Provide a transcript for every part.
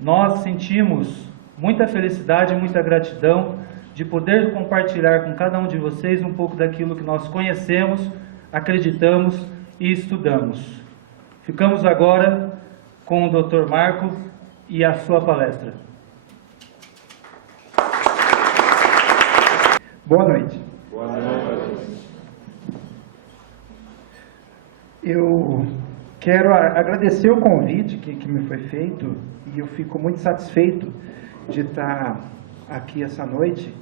Nós sentimos muita felicidade e muita gratidão de poder compartilhar com cada um de vocês um pouco daquilo que nós conhecemos, acreditamos e estudamos. Ficamos agora com o Dr. Marco e a sua palestra. Boa noite. Boa noite. Eu quero agradecer o convite que me foi feito e eu fico muito satisfeito de estar aqui essa noite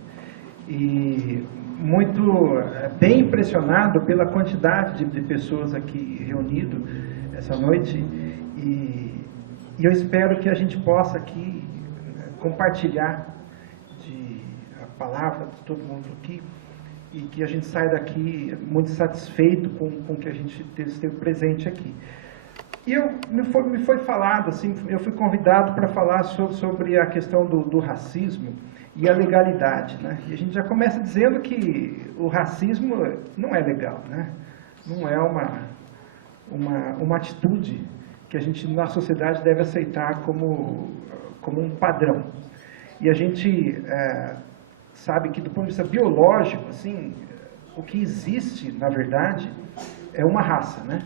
e muito bem impressionado pela quantidade de pessoas aqui reunidas essa noite e eu espero que a gente possa aqui compartilhar a palavra de todo mundo aqui e que a gente saia daqui muito satisfeito com o que a gente esteve presente aqui. E me foi falado, assim, eu fui convidado para falar sobre a questão do racismo e a legalidade, né? E a gente já começa dizendo que o racismo não é legal, né? Não é uma atitude que a gente na sociedade deve aceitar como um padrão. E a gente sabe que do ponto de vista biológico, assim, o que existe, na verdade, é uma raça, né?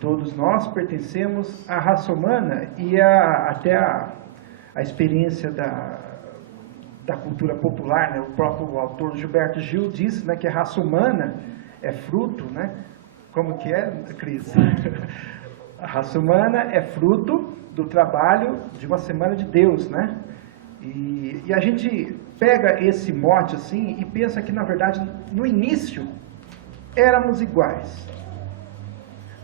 Todos nós pertencemos à raça humana e até a experiência da cultura popular, né? O próprio autor Gilberto Gil disse, né, que a raça humana é fruto, né? Como que é, Cris? A raça humana é fruto do trabalho de uma semana de Deus, né? E a gente pega esse mote assim e pensa que, na verdade, no início éramos iguais.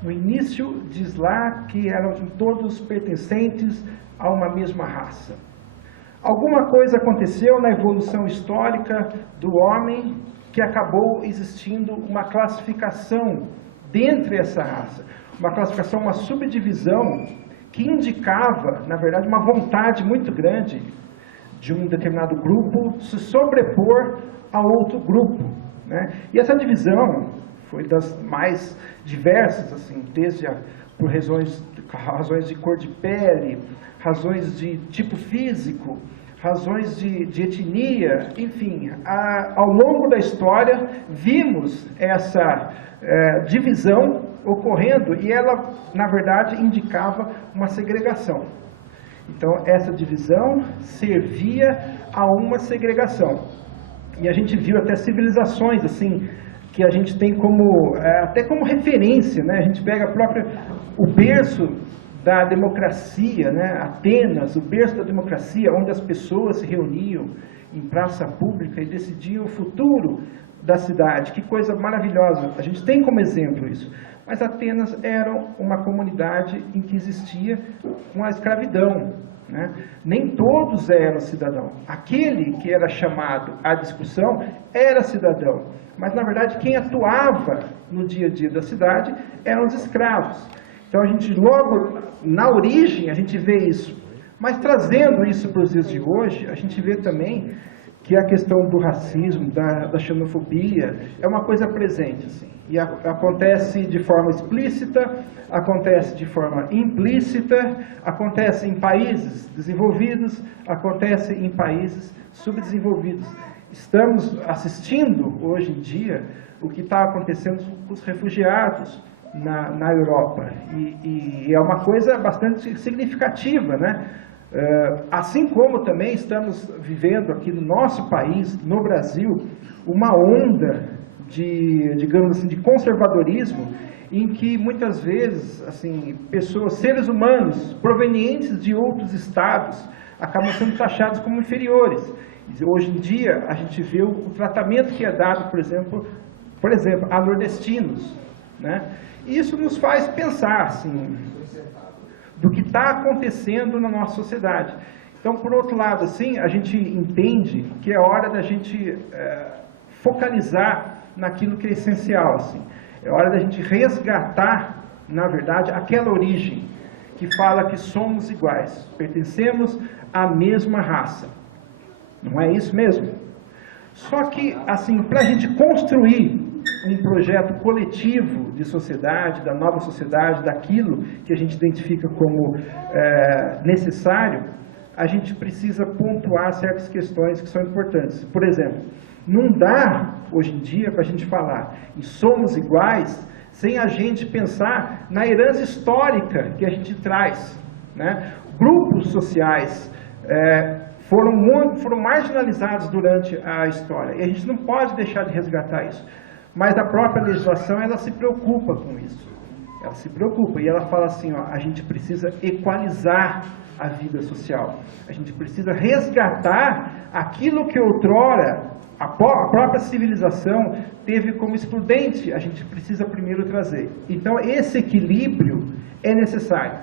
No início diz lá que eram todos pertencentes a uma mesma raça. Alguma coisa aconteceu na evolução histórica do homem que acabou existindo uma classificação dentre essa raça. Uma classificação, uma subdivisão que indicava, na verdade, uma vontade muito grande de um determinado grupo se sobrepor a outro grupo, né? E essa divisão foi das mais diversas, assim, desde por razões de cor de pele, razões de tipo físico, razões de etnia, enfim, ao longo da história vimos essa divisão ocorrendo e ela, na verdade, indicava uma segregação. Então, essa divisão servia a uma segregação. E a gente viu até civilizações, assim, que a gente tem até como referência, né? A gente pega o berço da democracia, né? Atenas, o berço da democracia, onde as pessoas se reuniam em praça pública e decidiam o futuro da cidade. Que coisa maravilhosa. A gente tem como exemplo isso. Mas Atenas era uma comunidade em que existia uma escravidão, né? Nem todos eram cidadãos. Aquele que era chamado à discussão era cidadão, mas na verdade quem atuava no dia a dia da cidade eram os escravos. Então a gente logo na origem a gente vê isso, mas trazendo isso para os dias de hoje, a gente vê também que a questão do racismo, da xenofobia, é uma coisa presente, assim, e acontece de forma explícita, acontece de forma implícita, acontece em países desenvolvidos, acontece em países subdesenvolvidos. Estamos assistindo, hoje em dia, o que está acontecendo com os refugiados na Europa, e é uma coisa bastante significativa, né? Assim como também estamos vivendo aqui no nosso país, no Brasil, uma onda digamos assim, de conservadorismo, em que muitas vezes, assim, seres humanos provenientes de outros estados acabam sendo taxados como inferiores. Hoje em dia, a gente vê o tratamento que é dado, por exemplo, a nordestinos, né? E isso nos faz pensar, assim, do que está acontecendo na nossa sociedade. Então, por outro lado, assim, a gente entende que é hora da gente focalizar naquilo que é essencial, assim. É hora da gente resgatar, na verdade, aquela origem que fala que somos iguais, pertencemos à mesma raça. Não é isso mesmo? Só que, assim, para a gente construir um projeto coletivo de sociedade, da nova sociedade, daquilo que a gente identifica como necessário, a gente precisa pontuar certas questões que são importantes. Por exemplo, não dá, hoje em dia, para a gente falar em somos iguais, sem a gente pensar na herança histórica que a gente traz, né? Grupos sociais foram marginalizados durante a história, e a gente não pode deixar de resgatar isso. Mas a própria legislação, ela se preocupa com isso. Ela se preocupa, e ela fala assim, ó, a gente precisa equalizar a vida social. A gente precisa resgatar aquilo que outrora a própria civilização teve como excludente. A gente precisa primeiro trazer. Então, esse equilíbrio é necessário.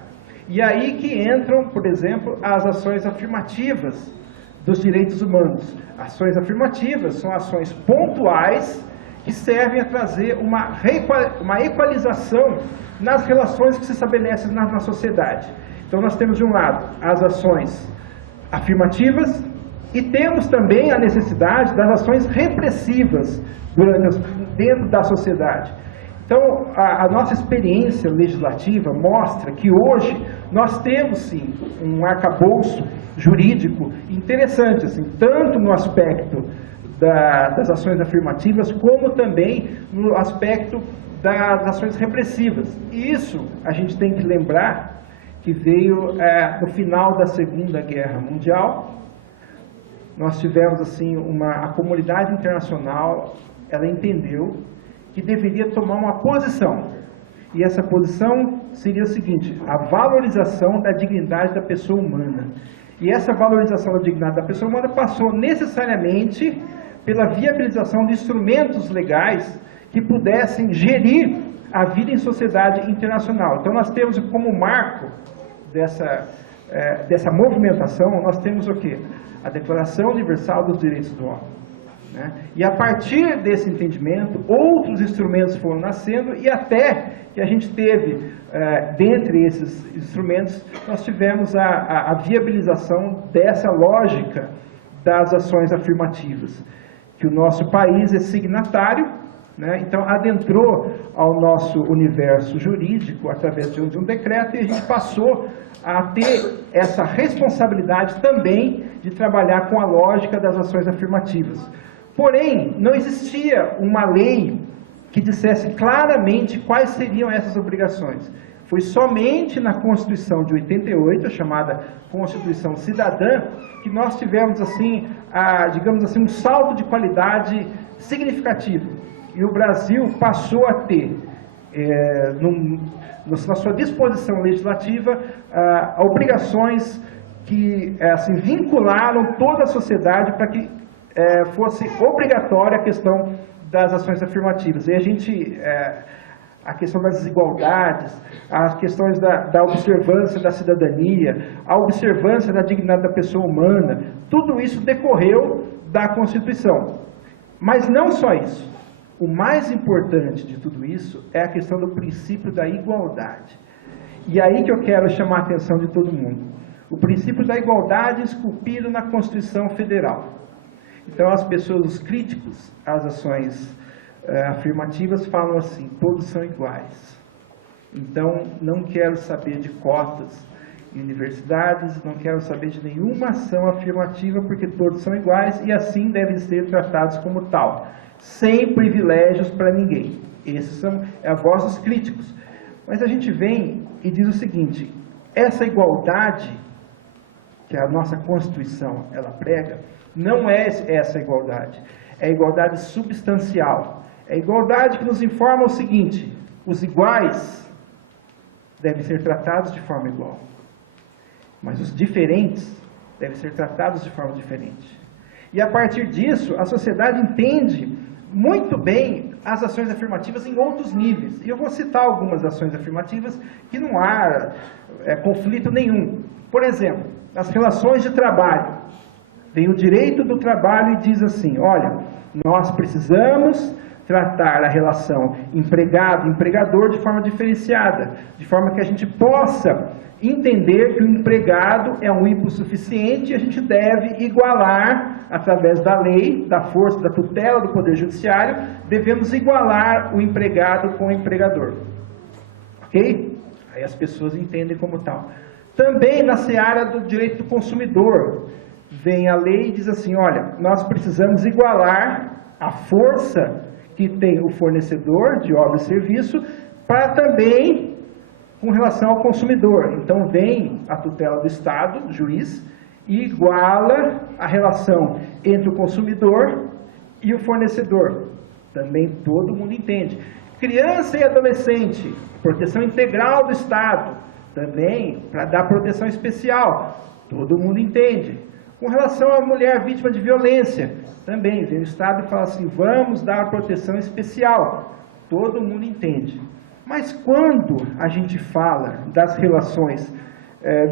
E aí que entram, por exemplo, as ações afirmativas dos direitos humanos. Ações afirmativas são ações pontuais que servem a trazer uma equalização nas relações que se estabelecem na sociedade. Então, nós temos, de um lado, as ações afirmativas e temos também a necessidade das ações repressivas dentro da sociedade. Então, a nossa experiência legislativa mostra que hoje nós temos, sim, um arcabouço jurídico interessante, assim, tanto no aspecto das ações afirmativas, como também no aspecto das ações repressivas. E isso a gente tem que lembrar que veio no final da Segunda Guerra Mundial. Nós tivemos assim a comunidade internacional, ela entendeu que deveria tomar uma posição. E essa posição seria o seguinte: a valorização da dignidade da pessoa humana. E essa valorização da dignidade da pessoa humana passou necessariamente pela viabilização de instrumentos legais que pudessem gerir a vida em sociedade internacional. Então, nós temos como marco dessa movimentação, nós temos o quê? A Declaração Universal dos Direitos do Homem, né? E a partir desse entendimento, outros instrumentos foram nascendo, e até que a gente teve, dentre esses instrumentos, nós tivemos a viabilização dessa lógica das ações afirmativas, que o nosso país é signatário, né? Então adentrou ao nosso universo jurídico através de um decreto, e a gente passou a ter essa responsabilidade também de trabalhar com a lógica das ações afirmativas. Porém, não existia uma lei que dissesse claramente quais seriam essas obrigações. Foi somente na Constituição de 88, a chamada Constituição Cidadã, que nós tivemos, assim, digamos assim, um salto de qualidade significativo. E o Brasil passou a ter, na sua disposição legislativa, obrigações que assim, vincularam toda a sociedade para que fosse obrigatória a questão das ações afirmativas. E a questão das desigualdades, as questões da observância da cidadania, a observância da dignidade da pessoa humana, tudo isso decorreu da Constituição. Mas não só isso. O mais importante de tudo isso é a questão do princípio da igualdade. E aí que eu quero chamar a atenção de todo mundo. O princípio da igualdade esculpido na Constituição Federal. Então, as pessoas, os críticos às ações afirmativas falam assim: todos são iguais. Então, não quero saber de cotas em universidades, não quero saber de nenhuma ação afirmativa, porque todos são iguais e assim devem ser tratados como tal, sem privilégios para ninguém. Esses são a voz dos críticos. Mas a gente vem e diz o seguinte: essa igualdade que a nossa Constituição ela prega, não é essa igualdade. É a igualdade substancial. É a igualdade que nos informa o seguinte: os iguais devem ser tratados de forma igual, mas os diferentes devem ser tratados de forma diferente. E a partir disso, a sociedade entende muito bem as ações afirmativas em outros níveis. E eu vou citar algumas ações afirmativas que não há conflito nenhum. Por exemplo, nas relações de trabalho. Vem o direito do trabalho e diz assim: olha, nós precisamos tratar a relação empregado-empregador de forma diferenciada, de forma que a gente possa entender que o empregado é um hipossuficiente e a gente deve igualar, através da lei, da força, da tutela do Poder Judiciário, devemos igualar o empregado com o empregador. Ok? Aí as pessoas entendem como tal. Também na seara do direito do consumidor, vem a lei e diz assim, olha, nós precisamos igualar a força que tem o fornecedor de obra e serviço para também com relação ao consumidor. Então vem a tutela do Estado, juiz, e iguala a relação entre o consumidor e o fornecedor. Também todo mundo entende. Criança e adolescente, proteção integral do Estado, também para dar proteção especial, todo mundo entende. Com relação à mulher vítima de violência, também vem o Estado e fala assim, vamos dar proteção especial, todo mundo entende. Mas quando a gente fala das relações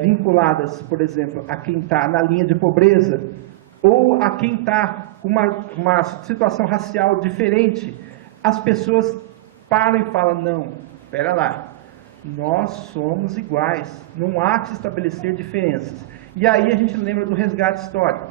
vinculadas, por exemplo, a quem está na linha de pobreza, ou a quem está com uma situação racial diferente, as pessoas param e falam, não, espera lá, nós somos iguais, não há que se estabelecer diferenças. E aí a gente lembra do resgate histórico,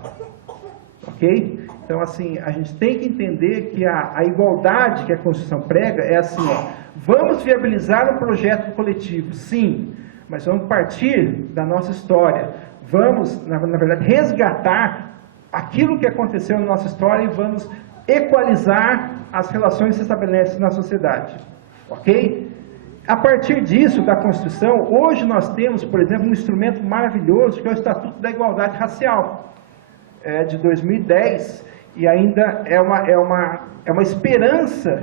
ok? Então, assim, a gente tem que entender que a igualdade que a Constituição prega é assim, ó, vamos viabilizar um projeto coletivo, sim, mas vamos partir da nossa história, vamos, na verdade, resgatar aquilo que aconteceu na nossa história e vamos equalizar as relações que se estabelecem na sociedade, ok? A partir disso, da Constituição, hoje nós temos, por exemplo, um instrumento maravilhoso que é o Estatuto da Igualdade Racial, de 2010, e ainda é uma esperança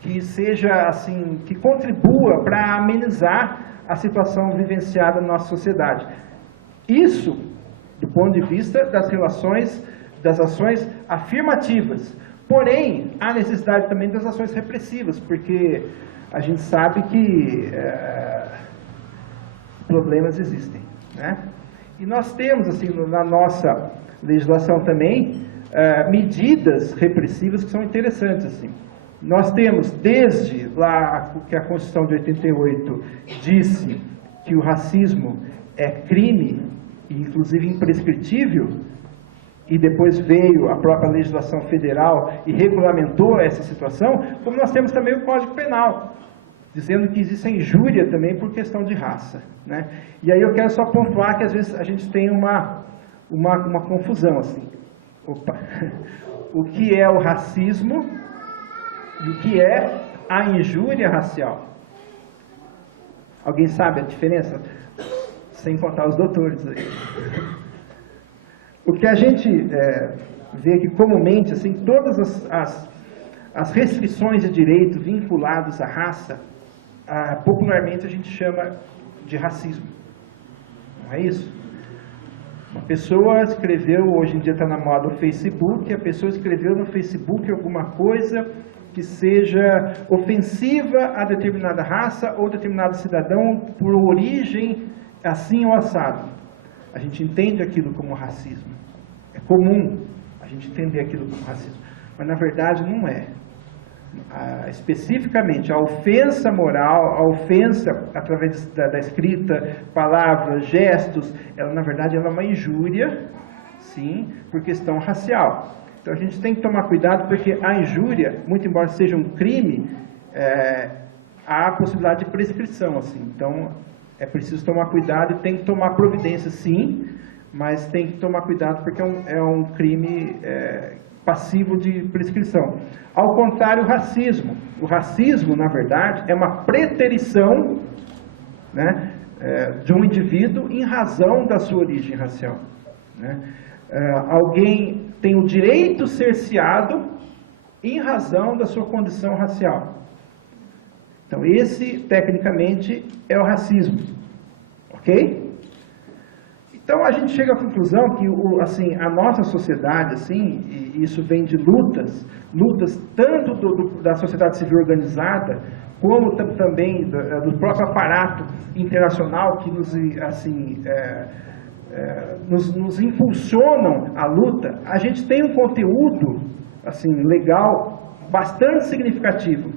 que seja assim, que contribua para amenizar a situação vivenciada na nossa sociedade. Isso, do ponto de vista das relações, das ações afirmativas. Porém, há necessidade também das ações repressivas, porque a gente sabe que problemas existem, né? E nós temos, assim, na nossa legislação também, medidas repressivas que são interessantes, assim. Nós temos, desde lá que a Constituição de 88 disse que o racismo é crime, inclusive imprescritível, e depois veio a própria legislação federal e regulamentou essa situação, como nós temos também o Código Penal, dizendo que existe a injúria também por questão de raça, né? E aí eu quero só pontuar que às vezes a gente tem uma confusão, assim. Opa. O que é o racismo e o que é a injúria racial? Alguém sabe a diferença? Sem contar os doutores aí. O que a gente vê que comumente, assim, todas as restrições de direito vinculadas à raça, popularmente a gente chama de racismo. Não é isso? Uma pessoa escreveu, hoje em dia está na moda o Facebook, a pessoa escreveu no Facebook alguma coisa que seja ofensiva a determinada raça ou determinado cidadão por origem assim ou assado. A gente entende aquilo como racismo. É comum a gente entender aquilo como racismo, mas na verdade não é. Especificamente a ofensa moral, a ofensa através da escrita, palavras, gestos, ela na verdade ela é uma injúria, sim, por questão racial. Então a gente tem que tomar cuidado porque a injúria, muito embora seja um crime, há a possibilidade de prescrição, assim. Então é preciso tomar cuidado e tem que tomar providência, sim, mas tem que tomar cuidado porque é um crime passivo de prescrição. Ao contrário, o racismo. O racismo, na verdade, é uma preterição, né, de um indivíduo em razão da sua origem racial, né? Alguém tem o direito cerceado em razão da sua condição racial. Então, esse, tecnicamente, é o racismo. Ok? Então, a gente chega à conclusão que, assim, a nossa sociedade, assim, e isso vem de lutas tanto da sociedade civil organizada, como também do próprio aparato internacional que nos, assim, nos impulsionam à luta. A gente tem um conteúdo, assim, legal, bastante significativo.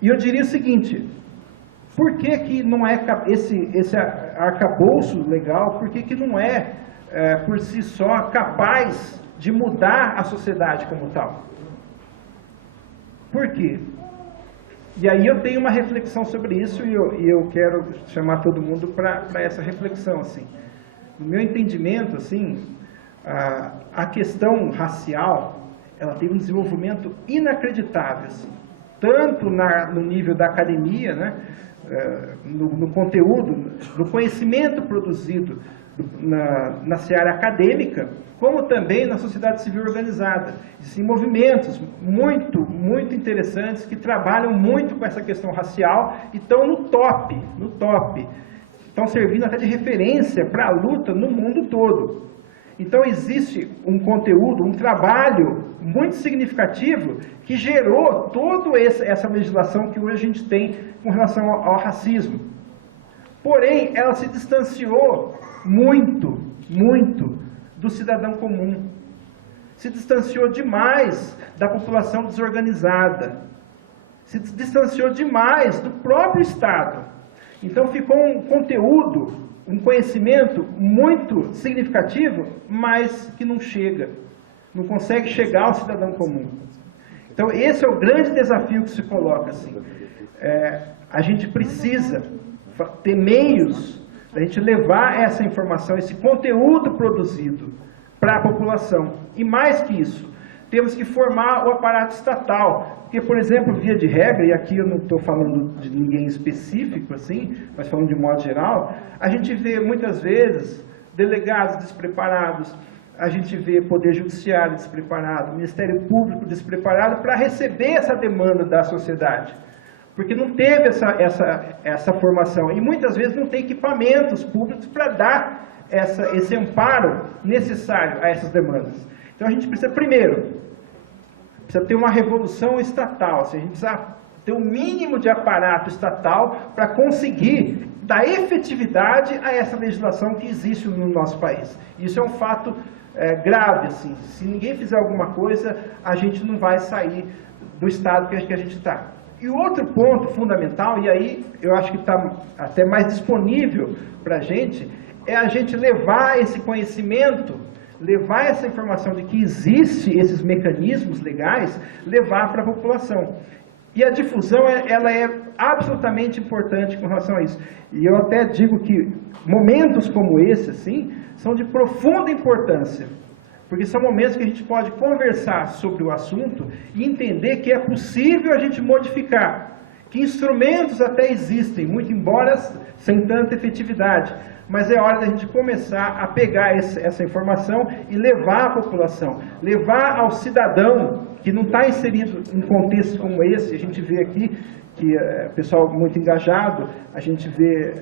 E eu diria o seguinte: por que não é esse arcabouço legal, por que não é, por si só, capaz de mudar a sociedade como tal? Por quê? E aí eu tenho uma reflexão sobre isso e eu quero chamar todo mundo para essa reflexão, assim. No meu entendimento, assim, a questão racial, ela teve um desenvolvimento inacreditável, assim, tanto no nível da academia, né, no conteúdo, no conhecimento produzido na seara acadêmica, como também na sociedade civil organizada. Existem movimentos muito interessantes que trabalham muito com essa questão racial e estão no top. Estão servindo até de referência para a luta no mundo todo. Então existe um conteúdo, um trabalho muito significativo que gerou toda essa legislação que hoje a gente tem com relação ao racismo. Porém, ela se distanciou muito do cidadão comum. Se distanciou demais da população desorganizada. Se distanciou demais do próprio Estado. Então ficou um conteúdo, um conhecimento muito significativo, mas que não chega. Não consegue chegar ao cidadão comum. Então esse é o grande desafio que se coloca, assim. A gente precisa ter meios da gente levar essa informação, esse conteúdo produzido para a população. E mais que isso, temos que formar o aparato estatal. Porque, por exemplo, via de regra, e aqui eu não estou falando de ninguém específico, assim, mas falando de modo geral, a gente vê muitas vezes delegados despreparados, a gente vê Poder Judiciário despreparado, Ministério Público despreparado para receber essa demanda da sociedade. Porque não teve essa formação. E muitas vezes não tem equipamentos públicos para dar esse amparo necessário a essas demandas. Então a gente precisa, primeiro, ter uma revolução estatal. Assim, a gente precisa ter um mínimo de aparato estatal para conseguir dar efetividade a essa legislação que existe no nosso país. Isso é um fato grave. Assim. Se ninguém fizer alguma coisa, a gente não vai sair do estado que a gente está. E o outro ponto fundamental, e aí eu acho que está até mais disponível para a gente, é a gente levar esse conhecimento, levar essa informação de que existem esses mecanismos legais, levar para a população. E a difusão, ela é absolutamente importante com relação a isso. E eu até digo que momentos como esse, assim, são de profunda importância. Porque são momentos que a gente pode conversar sobre o assunto e entender que é possível a gente modificar, que instrumentos até existem, muito embora sem tanta efetividade, mas é hora da gente começar a pegar essa informação e levar à população, levar ao cidadão que não está inserido em contextos como esse. A gente vê aqui que é pessoal muito engajado, a gente vê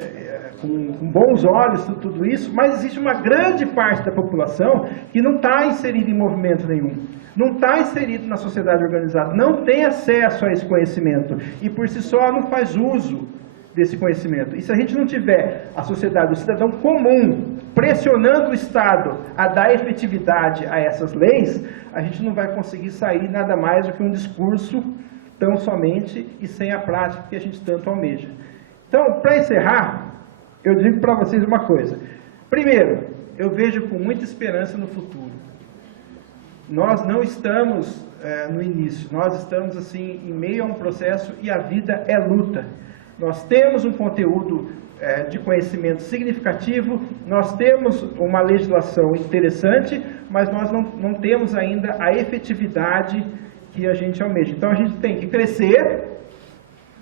com bons olhos tudo isso, mas existe uma grande parte da população que não está inserida em movimento nenhum, não está inserido na sociedade organizada, não tem acesso a esse conhecimento e por si só não faz uso desse conhecimento. E se a gente não tiver a sociedade, o cidadão comum, pressionando o Estado a dar efetividade a essas leis, a gente não vai conseguir sair nada mais do que um discurso tão somente e sem a prática que a gente tanto almeja. Então, para encerrar, eu digo para vocês uma coisa. Primeiro, eu vejo com muita esperança no futuro. Nós não estamos no início, nós estamos assim em meio a um processo e a vida é luta. Nós temos um conteúdo de conhecimento significativo, nós temos uma legislação interessante, mas nós não temos ainda a efetividade que a gente almeja. Então a gente tem que crescer,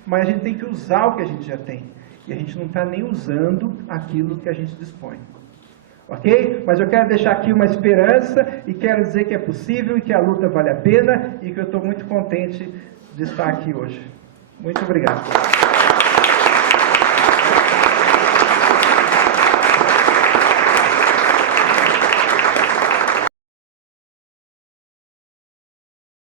mas a gente tem que usar o que a gente já tem. E a gente não está nem usando aquilo que a gente dispõe. Ok? Mas eu quero deixar aqui uma esperança e quero dizer que é possível e que a luta vale a pena e que eu estou muito contente de estar aqui hoje. Muito obrigado.